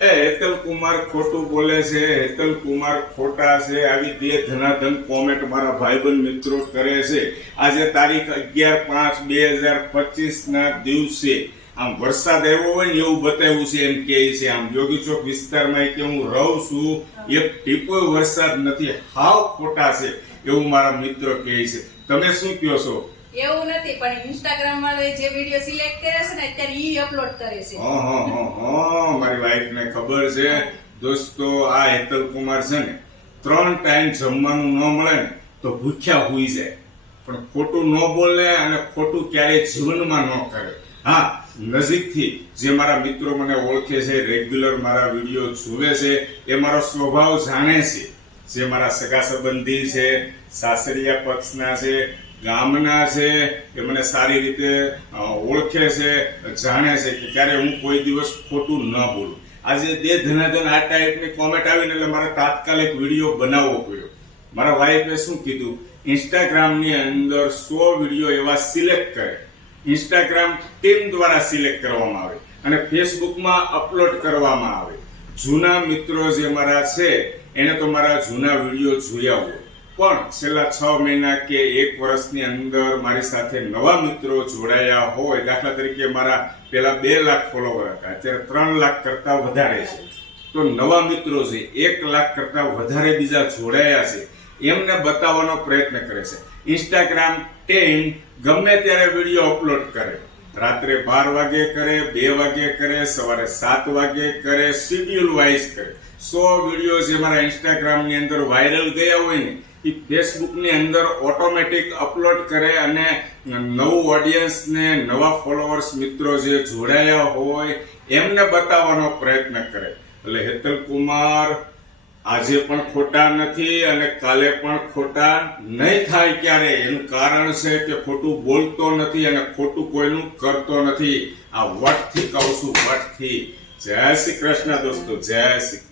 હેતલ કુમાર ખોટું બોલે છે, હેતલ કુમાર ખોટા છે, આવી બે ધનાધન કોમેન્ટ મારા ભાઈબંધ મિત્રો કરે છે. આજે તારીખ 11/5/2025 ના દિવસે આમ વરસાદ આવ્યો હોય ને એવું બતાવ્યું છે એમ કહે છે. આમ જોગી ચોક વિસ્તારમાં કે હું રહું છું, એક ટીપો વરસાદ નથી, હાવ ખોટા છે એવું મારા મિત્રો કહે છે. તમે શું કહો છો? એવું નથી, પણ ઇન્સ્ટાગ્રામ વાળા જે વિડિયો સિલેક્ટ કરે છે ને અત્યારે ઈ અપલોડ કરે છે. મારી વાઈફ ને ખબર છે. દોસ્તો, આ હેતલ કુમાર છે ને 3 ટાઈમ જમવાનું ન મળે ને તો ભૂખ્યા હોઈ જાય, પણ ખોટું ન બોલે અને ખોટું ક્યારેય જીવનમાં ન કરે. હા, નજીકથી જે મારા મિત્રો મને ઓળખે છે, રેગ્યુલર મારા વિડીયો જુએ છે, એ મારો સ્વભાવ જાણે છે. જે મારા સગા સંબંધી છે, સાસરિયા પક્ષના છે, ગામના છે, એ મને સારી રીતે ઓળખે છે, જાણે છે કે ક્યારે હું કોઈ દિવસ ખોટું ન બોલું. આજે બે ધનાધન આ ટાઈપની કોમેન્ટ આવીને એટલે મારે તાત્કાલિક વિડીયો બનાવવો પડ્યો. મારા વાઈફે શું કીધું, ઇન્સ્ટાગ્રામની અંદર 100 વિડીયો એવા સિલેક્ટ કરે, ઇન્સ્ટાગ્રામ ટીમ દ્વારા સિલેક્ટ કરવામાં આવે અને ફેસબુકમાં અપલોડ કરવામાં આવે. જૂના મિત્રો જે મારા છે એને તો મારા જૂના વિડીયો જોયા હોય, પણ છેલ્લા 6 મહિના કે 1 વર્ષની અંદર મારી સાથે નવા મિત્રો જોડાયા હોય. દાખલા તરીકે મારા પેલા 2 લાખ ફોલોવર હતા, અત્યારે 3 લાખ કરતા વધારે છે. તો નવા મિત્રો છે, 1 લાખ કરતા વધારે બીજા જોડાયા છે, એમને બતાવવાનો પ્રયત્ન કરે છે. ઇન્સ્ટાગ્રામ ટીમ ગમે ત્યારે વિડીયો અપલોડ કરે, રાત્રે 12 વાગે કરે, 2 વાગે કરે, સવારે 7 વાગે કરે, શેડ્યુલ વાઇઝ કરે. 100 વિડીયો જે મારા ઇન્સ્ટાગ્રામની અંદર વાયરલ ગયા હોય ને એ ફેસબુકની અંદર ઓટોમેટિક અપલોડ કરે અને નવું ઓડિયન્સને, નવા ફોલોવર્સ મિત્રો જે જોડાયા હોય એમને બતાવવાનો પ્રયત્ન કરે. એટલે હેતલ કુમાર આજે પણ ખોટા નથી અને કાલે પણ ખોટા નહીં થાય ક્યારે. એનું કારણ છે કે ખોટું બોલતો નથી અને ખોટું કોઈનું કરતો નથી. આ વટથી કહું છું, વટથી. જય શ્રી કૃષ્ણ દોસ્તો, જય શ્રી